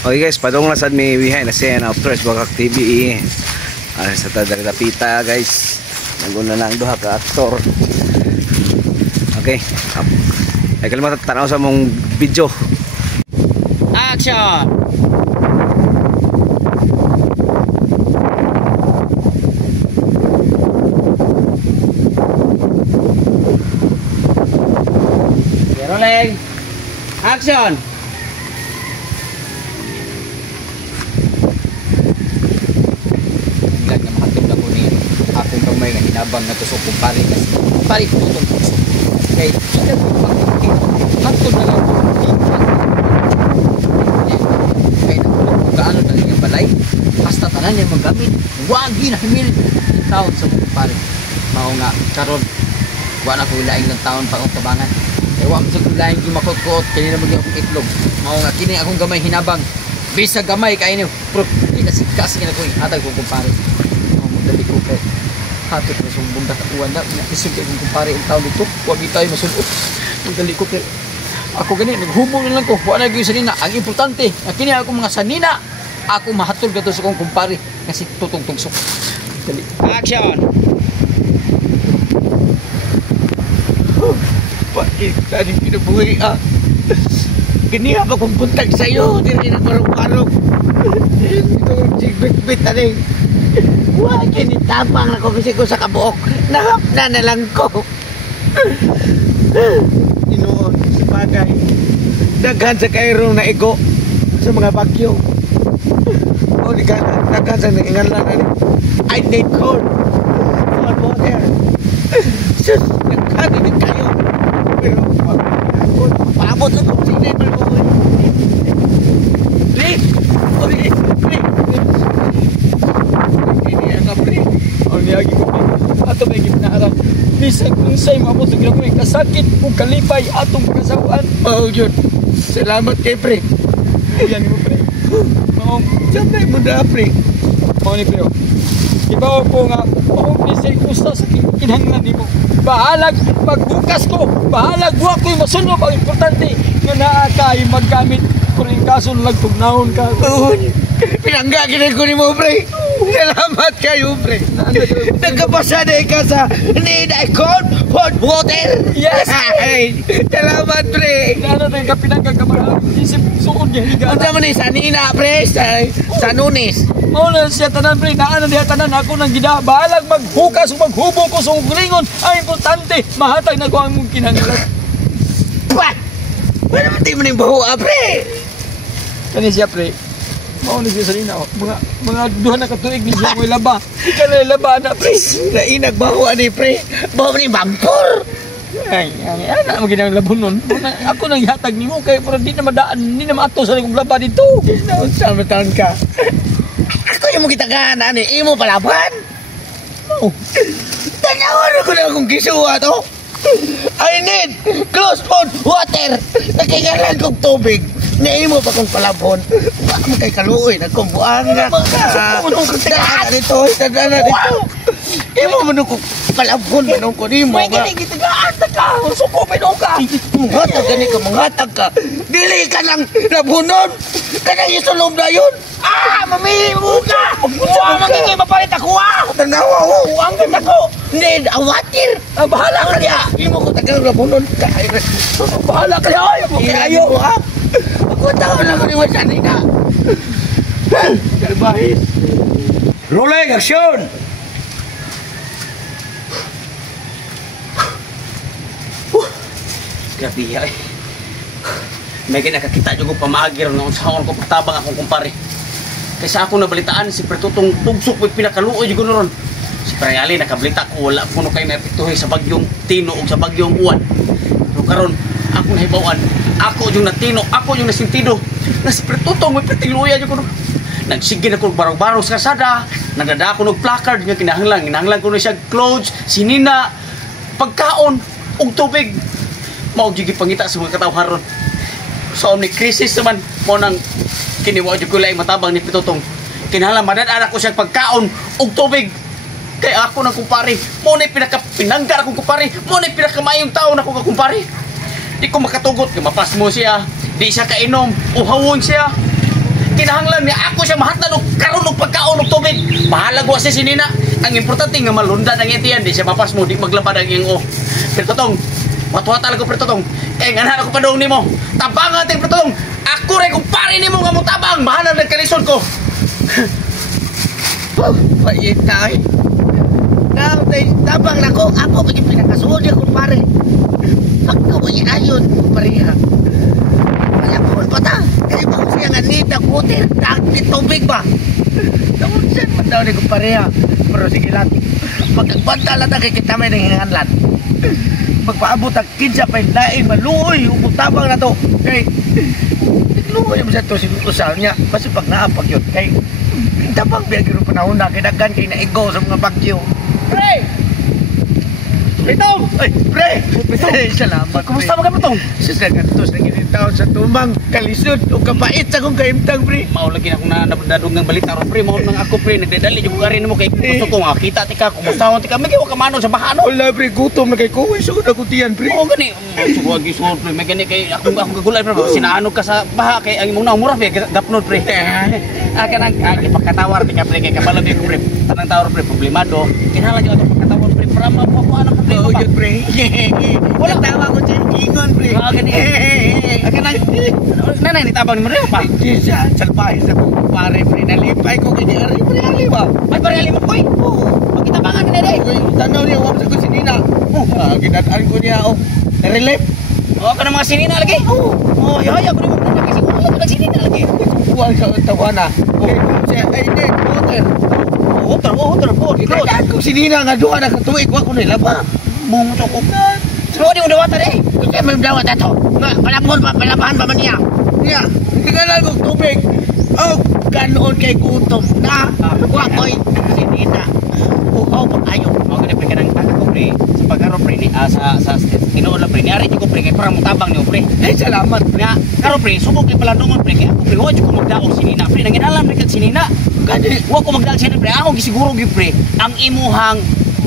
Okay guys, padong na sad may behind na scene of Fresh Bakak TV. Sa tadagapita guys. Naguna na ang duha ka aktor. Okay. Ay kalimutan tanaw sa mong video. Action. Rolling. Action. Lag na makatog na ko ni akong kamay nga hinabang na tusok kong pari kasi pari ko itong tusok kay ilan ko makikita hatod na lang kay nakulog gaano talaga yung balay basta tanan niya magamit wagi na himil yung taon sa kong pari mao nga karon wala ko ilaing ng taon pa akong tabangan kaya wala ko sa ilaing gimakot-kot kaya na maging akong itlog mao nga kini akong gamay hinabang bisa gamay kayo niyo pero hindi kasi kasi na ko hatag kong kumpare dali ko kay hatod na sumbong dakakuan na isig kay kong kumpare ang tao dito huwag tayo masunod dali ko kay ako gani naghubog na lang ko wala na yung sanina ang importante na kini ako mga sanina ako mahatol gato sa kong kumpare kasi tutong-tungsok dali action. Bakit tadi pinabuhay gani ako kung buntag sa'yo diri na parang-parang ito sigbit-bit aning huwag kinitapang ako kasi ko sa kabuok nahap na lang ko inoon sa bagay daghan sa kairong na iko sa mga bagyo o di ka daghan sa nangingalan na I need cold hot water sus daghan din kayo pero paabot sa kong signal mo please please lagi ko ato may gitnaarang bisag unsay maabot sa ginoo ko kasakit ug kalipay atong kasawan oh jud salamat kay pre yan mo pre mao jantay mo da pre mao ni pero ibaw ko nga mao bisag usta sa kinahanglan nimo bahalag pagbukas ko bahalag wa ko'y masunod ang importante nga naa kay maggamit kung kaso nagtugnahon ka pinangga kinay ko nimo pre salamat kayo pre nagkapasaday ka sa need I cold hot water yes salamat pre ano tayo ka pinangga ka mga isip suod niya higa ano naman sa nina pre sa Nunes o na siya tanan pre naan na tanan ako nang gida bahalag maghukas o maghubo ko sa uglingon ang importante mahatag na ko ang mong kinahanglan pa wala mo tayo mo na yung bahuwa pre kani siya pre mao ni siya salina mga duha na katuig ni siya mo'y laba ika na laba na pre nainag bahuwa ni pre bahuwa ni bampor ay ana mo ginang labon nun ako nang ihatag nimo kay pero di na madaan di na maato sa kong laba dito sa matan ka ako yung mo gitagaan ani imo palaban oh tanawan ko na kung gisuwa to I need close on water nakigalan kong tubig naimo pa kong palabon baka mo kay kaluoy nagkumbuan nga daan dito daan dito imo mo nung palabon manong ko nimo nga may gitigaan ka suko pinong ka munghatag gani ka munghatag ka dili ka lang labunon kanang isulong na yun mami mo ka magiging mapalit ako tanawa ang ganda ko need a water bahala ka niya imo ko tagang labunon bahala ka niya ayaw ako taon lang ko ni Wasan ka kalbahis rolling action. Grabe ay may kinakakita dyan ko pamagir noon sa akong patabang akong kumpare kaysa ako nabalitaan si Pertutong tugsok may pinakaluoy dyan ko noon si Prayali nakabalita ko wala ko kayo naipituhin sa bagyong Tino o sa bagyong Uwan pero karon ako nahibawan ako yung natino ako yung nasintido na si Pertutong may patiluya dyan ko noon nagsige na ko barong-barong sa kasada nagdada ako ng placard nga kinahanglan ko na siya clothes sinina pagkaon og tubig mao gyud pangita sa mga katawharon so ni crisis naman mo nang kiniwa gyud ko laing matabang ni Pertutong kinahanglan madad-ara ko siya pagkaon og tubig kay ako nang kumpare mo na pinanggar akong kumpare mo na pinakamayong tao na ko ka kumpare di ko makatugot kay mapas mo siya di siya kainom uhawon siya kinahanglan niya ako siya mahatnan og karon og pagkaon og tubig. Bahala ko si Nina. Ang importante nga malundan ang itiyan di siya mapas mo di maglabad ang iyong o. Pero totong, watwa talaga pero totong. Kaya nga ako padong nimo. Tabangan ting pero totong. Ako rin kumpare nimo nga mo tabang. Bahala ng kalisod ko. Pait na eh. Tabang na ko. Ako pa yung pinakasuod niya kumpare. Pagkaway ayon kumpare ha. Kaya po pa ta. Kaya ba ko siya nga nita putir. Dagit tubig ba? Tawag siya man daw ni kumpare ha. Pero sige lang. Pagkagbanta lang na kay kita may nanginganlan. Magpaabot ang kinsa pa yung lain. Maluoy. Umutabang na to. Kay luoy mo sa to si usal niya. Kasi pag naapag yun. Kay tabang biya gano'ng panahon na. Kinagan kay naigaw sa mga bagyo. Pre! Pritong! Ay, pre! Pritong! Salamat, Kumusta ba ka, Pritong? Sus na gantos na ginitaon sa tumang kalisod o kapait sa kong kaimtang, pre. Mao lagi na akong nadadungang balita ro pre, mao nang ako pre nagdadali yung ari mo kay gusto ko nga kita tika kumusta tika magiwa ka mano sa bahano. Wala, pre, gutom na kay ko. Isugod ako tiyan, pre. Oo gani, suwag isod pre, may gani kay akong gagulay pre, sinaanog ka sa baha kay ang imong mura pre gapnod pre. Aka nang pagkatawar tika pre kay kabalabi ko pre. Tanang tawar pre problemado. Kinahanglan yung atong pagkatawar pre para mapuan ang problema. Oo, yun, pre. Wala tawa ko dyan, ingon, pre. Oo gani. Aka nang nanay ni tabang ni mo pa. Siya, salbahe sa kong pare, pre. Nalipay ko kay ari, pre, ali ba? May barili mo koy. Oo. Pagkitabangan ni dai. Tanaw niya, wap sa ko sinina. Ginataan ko niya, relief. Oo ka na mga sinina lagi. Oo, yaya ko ni mo kasi wala ko sinina lagi. Huwag sa tawana. Siya, ay, din, water. Water po. Ginataan ko sinina nga doon, nakatuig, wak ko nila ba? Bumuto ko. So, di mo dawatan eh. Kasi may dawat ato. Palabahan pa man niya. Niya, hindi ka lang kong tubig. Oh, ganoon kay gutom na. Wak ko'y sinina. Uhaw pa kayo. Mga ganyan pre, kanang taka ko pre, sa pag-aro pre, sa tinuon lang pre, niari ko pre, kaya parang mutabang niyo pre. Ay, salamat. Nga, karo pre, subok kay palandungan pre, kaya ako pre, huwag ko magdaog sinina pre, nanginalam pre kag sinina. Kani, Huwag ko magdaog sinina pre, ako gisiguro gi pre, ang imuhang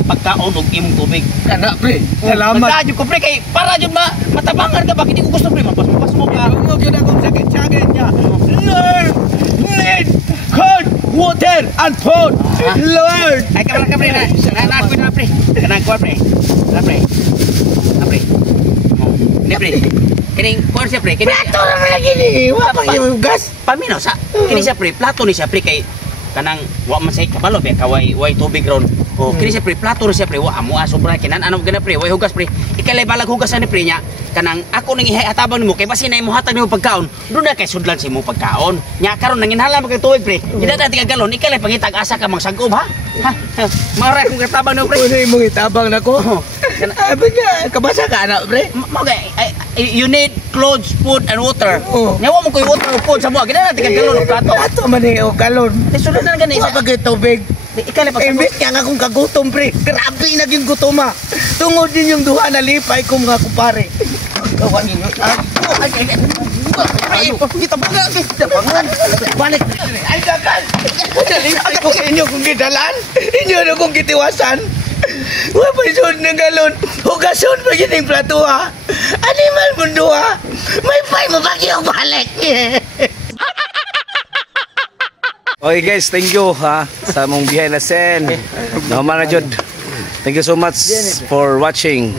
pagkaon og imong tubig. kana, pre. Salamat. Magdaog ko pre, kay para jud matabangan ka ba, hindi ko gusto pre, mapas mo ka. Huwag yun akong sakit-sakit niya. Lord, need cold water and food. Lord. Ay, kamera ka pre, na ko na pre, kanang ko pre, na pre. Ni pre. Kining kuan siya pre, kining Plato naman lagi ni. Wapang yung gas. pamino sa kini siya pre, plato ni siya pre kay kanang wa man say kabalo be kaway way tubig ron. O kini siya pre, plato rin siya pre, wa amo sobra kinan ano gana pre, way hugas pre. Ikalay balag hugas ni pre nya. Kanang ako nang ihatabang nimo kay basi na imo hatag nimo pagkaon. Doon na kay sudlan sa imo pagkaon. Nya karon nanginhala magay tubig pre. Ida ta tiga galon, ikalay pangitag asa ka magsagob ha. Ha. Mara kung katabang nimo pre. Ano yung mga itabang na ko? Abi nga, kabasa ka anak, pre. Okay, you need clothes, food, and water. Oo. Nyawa mo ko yung water o food sa mga. Gina natin kang galon o plato. Plato man eh, o galon. Sunod na gani. Wapag yung tubig. Ikaw na pagsagot. Imbit nga akong kagutom, pre. Grabe naging gutoma. Tungod din yung duha na lipay ko mga kupare. Gawa ninyo. Kita bangan. Balik. Ay, dagan. Nalipay ko sa inyo kung gidalan. Inyo na kung gitiwasan. Wapay sunod ng galon. Hugason pa yun yung plato, ha. Animal mundo, ha. May pay mo ba yung balik? Okay guys, thank you ha sa mong behind the scene. Naman na jud. Thank you so much for watching.